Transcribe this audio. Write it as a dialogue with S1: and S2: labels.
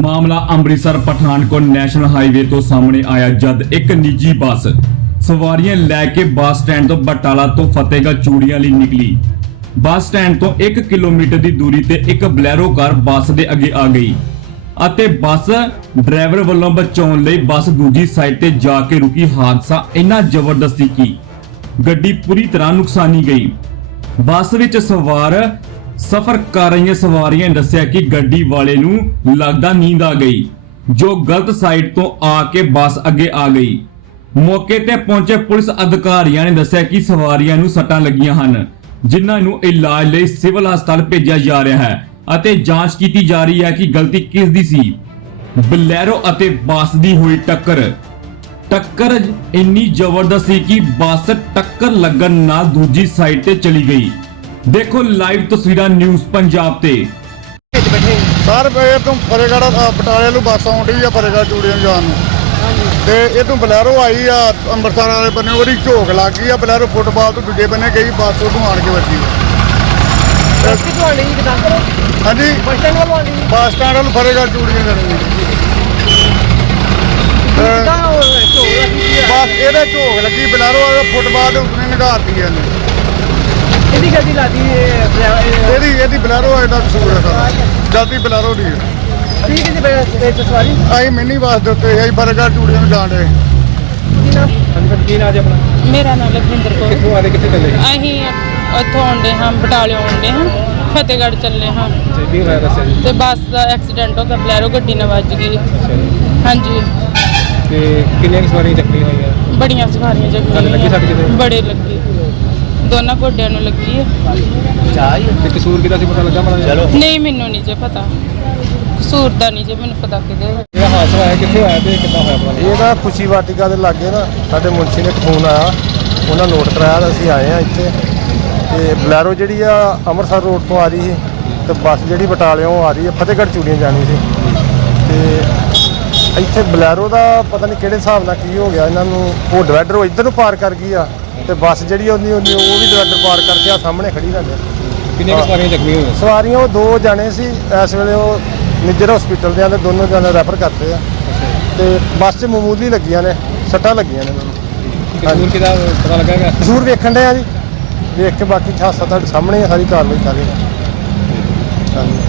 S1: ਮਾਮਲਾ Amritsar Pathankot national highway ਤੋਂ ਸਾਹਮਣੇ ਆਇਆ ਜਦ ਇੱਕ ਨਿੱਜੀ ਬੱਸ ਸਵਾਰੀਆਂ ਲੈ ਕੇ ਬੱਸ ਸਟੈਂਡ ਤੋਂ ਬਟਾਲਾ ਤੋਂ ਫਤਿਹਗੜ੍ਹ ਚੂੜੀਆਂ ਲਈ ਨਿਕਲੀ। ਬੱਸ ਸਟੈਂਡ ਤੋਂ 1 ਕਿਲੋਮੀਟਰ ਦੀ ਦੂਰੀ ਤੇ ਇੱਕ ਬਲੈਰੋ ਕਾਰ ਬੱਸ ਦੇ ਅੱਗੇ ਆ ਗਈ ਅਤੇ ਬੱਸ ਡਰਾਈਵਰ ਵੱਲੋਂ ਬਚਾਉਣ ਲਈ ਬੱਸ ਦੂਜੀ ਸਾਈਡ ਤੇ ਜਾ ਕੇ ਰੁਕੀ। ਹਾਦਸਾ ਇੰਨਾ ਜ਼ਬਰਦਸਤੀ ਕੀ? ਗੱਡੀ ਪੂਰੀ ਤਰ੍ਹਾਂ ਨੁਕਸਾਨੀ ਗਈ। ਬੱਸ ਵਿੱਚ ਸਵਾਰ ਸਫ਼ਰ ਕਰ ਰਹੀਆਂ ਸਵਾਰੀਆਂ ਨੇ ਦੱਸਿਆ ਕਿ ਗੱਡੀ ਵਾਲੇ ਨੂੰ ਲੱਗਦਾ ਨੀਂਦ ਆ ਗਈ, ਜੋ ਗਲਤ ਸਾਈਡ ਤੋਂ ਆ ਕੇ ਬੱਸ ਅੱਗੇ ਆ ਗਈ। ਮੌਕੇ ਤੇ ਪਹੁੰਚੇ ਪੁਲਿਸ ਅਧਿਕਾਰੀਆਂ ਨੇ ਦੱਸਿਆ ਕਿ ਸਵਾਰੀਆਂ ਨੂੰ ਸੱਟਾਂ ਲੱਗੀਆਂ ਹਨ, ਜਿਨ੍ਹਾਂ ਨੂੰ ਇਲਾਜ ਲਈ ਸਿਵਲ ਹਸਪਤਾਲ ਭੇਜਿਆ ਜਾ ਰਿਹਾ ਹੈ ਅਤੇ ਜਾਂਚ ਕੀਤੀ ਜਾ ਰਹੀ ਹੈ ਕਿ ਗਲਤੀ ਕਿਸ ਦੀ ਸੀ। ਬਲੈਰੋ ਅਤੇ ਬੱਸ ਦੀ ਹੋਈ ਟੱਕਰ। ਟੱਕਰ ਇੰਨੀ ਜ਼ਬਰਦਸਤ ਸੀ ਕਿ ਬੱਸ ਟੱਕਰ ਲੱਗਣ ਨਾਲ ਦੂਜੀ ਸਾਈਡ ਤੇ ਚਲੀ ਗਈ। ਦੇਖੋ ਲਾਈਵ ਤਸਵੀਰਾਂ ਨਿਊਜ਼ ਪੰਜਾਬ ਤੇ।
S2: ਸਰ ਇਹ ਤੋਂ ਫਰੇਗੜ ਬਟਾਲੇ ਨੂੰ ਬੱਸ ਆਉਂਦੀ ਆ ਫਰੇਗੜ ਚੂੜੀਆਂ ਨੂੰ ਜਾਣ ਨੂੰ। ਤੇ ਇਹ ਤੋਂ ਬਲੈਰੋ ਆਈ ਆ ਅੰਮ੍ਰਿਤਸਰ ਵਾਲੇ ਬੰਨੇ ਉਹਦੀ ਝੋਕ ਲੱਗ ਗਈ ਆ ਬਲੈਰੋ ਫੁੱਟਬਾਲ ਤੋਂ ਦੂਜੇ ਬੰਨੇ ਗਈ ਬੱਸ ਉਹਨੂੰ ਆਣ ਕੇ ਵੱਜੀ।
S3: ਕਿੱਥੋਂ ਆਣੀ ਜੀ ਕਿਦਾਂ? ਕਰੋ
S2: ਹਾਂਜੀ।
S3: ਬੱਸ ਸਟੈਂਡ ਵੱਲੋਂ ਆਣੀ
S2: ਬੱਸ ਸਟੈਂਡ ਨੂੰ ਫਰੇਗੜ ਚੂੜੀਆਂ ਜਾਣੀ
S3: ਉਹ
S2: ਬੱਸ ਇਹਦੇ ਝੋਕ ਲੱਗੀ ਬਲੈਰੋ ਵਾਲੇ ਫੁੱਟਬਾਲ ਦੇ ਉੱਤੇ ਨਿਗਾਰਤੀ ਇਹਨੇ।
S3: ਇਹਦੀ ਗੱਡੀ ਲਾਦੀ ਇਹ
S2: ਇਹਦੀ ਇਹਦੀ ਬਲੈਰੋ ਇਹਦਾ ਕਸੂਰ ਹੈ ਜਲਦੀ ਬਲੈਰੋ ਦੀ ਹੈ।
S3: ਠੀਕ ਹੈ ਜੀ ਬਈ ਸਵਾਰੀ?
S2: ਅਸੀਂ ਮਿੰਨੀ ਬੱਸ ਦੇ ਉੱਤੇ ਅਸੀਂ ਫਰੇਗੜ ਚੂੜੀਆਂ ਨੂੰ ਜਾਣ ਰਹੇ
S3: ਕੀ ਨਾਮ? ਹਾਂਜੀ ਕੀ ਨਾਮ ਜੀ ਆਪਣਾ?
S4: ਮੇਰਾ ਨਾਮ ਲਖਵਿੰਦਰ ਕੌਰ।
S3: ਕਿੱਥੋਂ ਆਦੇ ਕਿੱਥੇ ਚੱਲੇ?
S4: ਅਸੀਂ ਉੱਥੋਂ ਆਉਂਦੇ ਹਾਂ ਬਟਾਲਿਓਂ ਆਉਂਦੇ ਹਾਂ ਫਤਿਹਗੜ੍ਹ ਚੱਲੇ ਹਾਂ।
S3: ਜੀ ਕੀ ਹੋਇਆ ਦੱਸਿਆ ਜੀ?
S4: ਤੇ ਬੱਸ ਦਾ ਐਕਸੀਡੈਂਟ ਹੋ ਗਿਆ ਬਲੈਰੋ ਗੱਡੀ ਨਾਲ ਵੱਜ ਗਈ। ਹਾਂਜੀ।
S3: ਤੇ ਕਿੰਨੀਆਂ ਕੁ ਸਵਾਰੀਆਂ ਚੱਕੀਆਂ ਹੋਈਆਂ?
S4: ਬੜੀਆਂ ਸਵਾਰੀਆਂ
S3: ਤੁਹਾਨੂੰ ਲੱਗੀ ਸੱਟ ਕਿਤੇ?
S4: ਬੜੇ ਲੱਗੀ। ਦੋਨਾਂ ਗੋਡਿਆਂ ਨੂੰ ਲੱਗੀ ਹੈ
S3: ਤੇ ਕਸੂਰ ਕਿਹਦਾ ਸੀ ਪਤਾ ਲੱਗਾ ਮਾੜਾ ਚਲੋ।
S4: ਨਹੀਂ ਮੈਨੂੰ ਨਹੀਂ ਜੇ ਪਤਾ। ਕਸੂਰ ਦਾ ਨਹੀਂ ਜੇ ਮੈਨੂੰ ਪਤਾ ਕਿਹਦੇ
S3: ਇਹ ਹਾਦਸਾ ਹੋਇਆ ਕਿੱਥੇ ਹੋਇਆ ਤੇ ਕਿੱਦਾਂ ਹੋਇਆ ਪਤਾ
S5: ਇਹ ਨਾ ਖੁਸ਼ੀ ਵਾਟਿਕਾ ਦੇ ਲਾਗੇ ਨਾ ਸਾਡੇ ਮੁਨਸ਼ੀ ਨੇ ਇੱਕ ਫੋਨ ਆਇਆ। ਉਹਨਾਂ ਨੋਟ ਕਰਾਇਆ ਤਾਂ ਅਸੀਂ ਆਏ ਆ ਇੱਥੇ। ਤੇ ਬਲੈਰੋ ਜਿਹੜੀ ਆ ਅੰਮ੍ਰਿਤਸਰ ਰੋਡ ਤੋਂ ਆ ਰਹੀ ਸੀ। ਤੇ ਬੱਸ ਜਿਹੜੀ ਬਟਾਲਿਓਂ ਆ ਰਹੀ ਹੈ ਫਤਿਹਗੜ੍ਹ ਚੂੜੀਆਂ ਜਾਣੀ ਸੀ। ਤੇ ਇੱਥੇ ਬਲੈਰੋ ਦਾ ਪਤਾ ਨਹੀਂ ਕਿਹੜੇ ਹਿਸਾਬ ਨਾਲ ਕੀ ਹੋ ਗਿਆ ਇਹਨਾਂ ਨੂੰ ਉਹ ਡਿਵਾਈਡਰ ਉਹ ਇੱਧਰ ਨੂੰ ਪਾਰ ਕਰ ਗਈ ਆ। ਤੇ ਬੱਸ ਜਿਹੜੀ ਉਹਦੀ ਉਹਦੀ ਉਹ ਵੀ ਡਿਵਾਈਡਰ ਪਾਰ ਕਰਕੇ ਆ ਸਾਹਮਣੇ ਖੜੀ ਲੱਗੇ
S3: ਕਿੰਨੀਆਂ ਕੁ ਸਵਾਰੀਆਂ ਚੱਕੀਆਂ ਹੋਈਆਂ?
S5: ਸਵਾਰੀਆਂ ਉਹ ਦੋ ਜਾਣੇ ਸੀ ਇਸ ਵੇਲੇ ਉਹ ਨਿੱਜਰ ਹਸਪੀਟਲ ਦੇ ਆਂਦੇ ਦੋਨੋਂ ਜਾਣੇ ਰੈਫਰ ਕਰਤੇ ਆ। ਤੇ ਬੱਸ 'ਚ ਮਾਮੂਲੀ ਲੱਗੀਆਂ ਨੇ ਸੱਟਾਂ ਲੱਗੀਆਂ ਨੇ ਉਹਨਾਂ ਨੂੰ
S3: ਕਸੂਰ ਕਿਹਦਾ ਪਤਾ ਲੱਗਾਗਾ
S5: ਜ਼ਰੂਰ ਵੇਖਣ ਦੇ ਆ ਜੀ। ਵੇਖ ਕੇ ਬਾਕੀ ਹਾਦਸਾ ਤੁਹਾਡੇ ਸਾਹਮਣੇ ਹੀ ਆ, ਸਾਰੀ ਕਾਰਵਾਈ ਕਰ ਰਹੇ ਹਾਂ ਹਾਂਜੀ।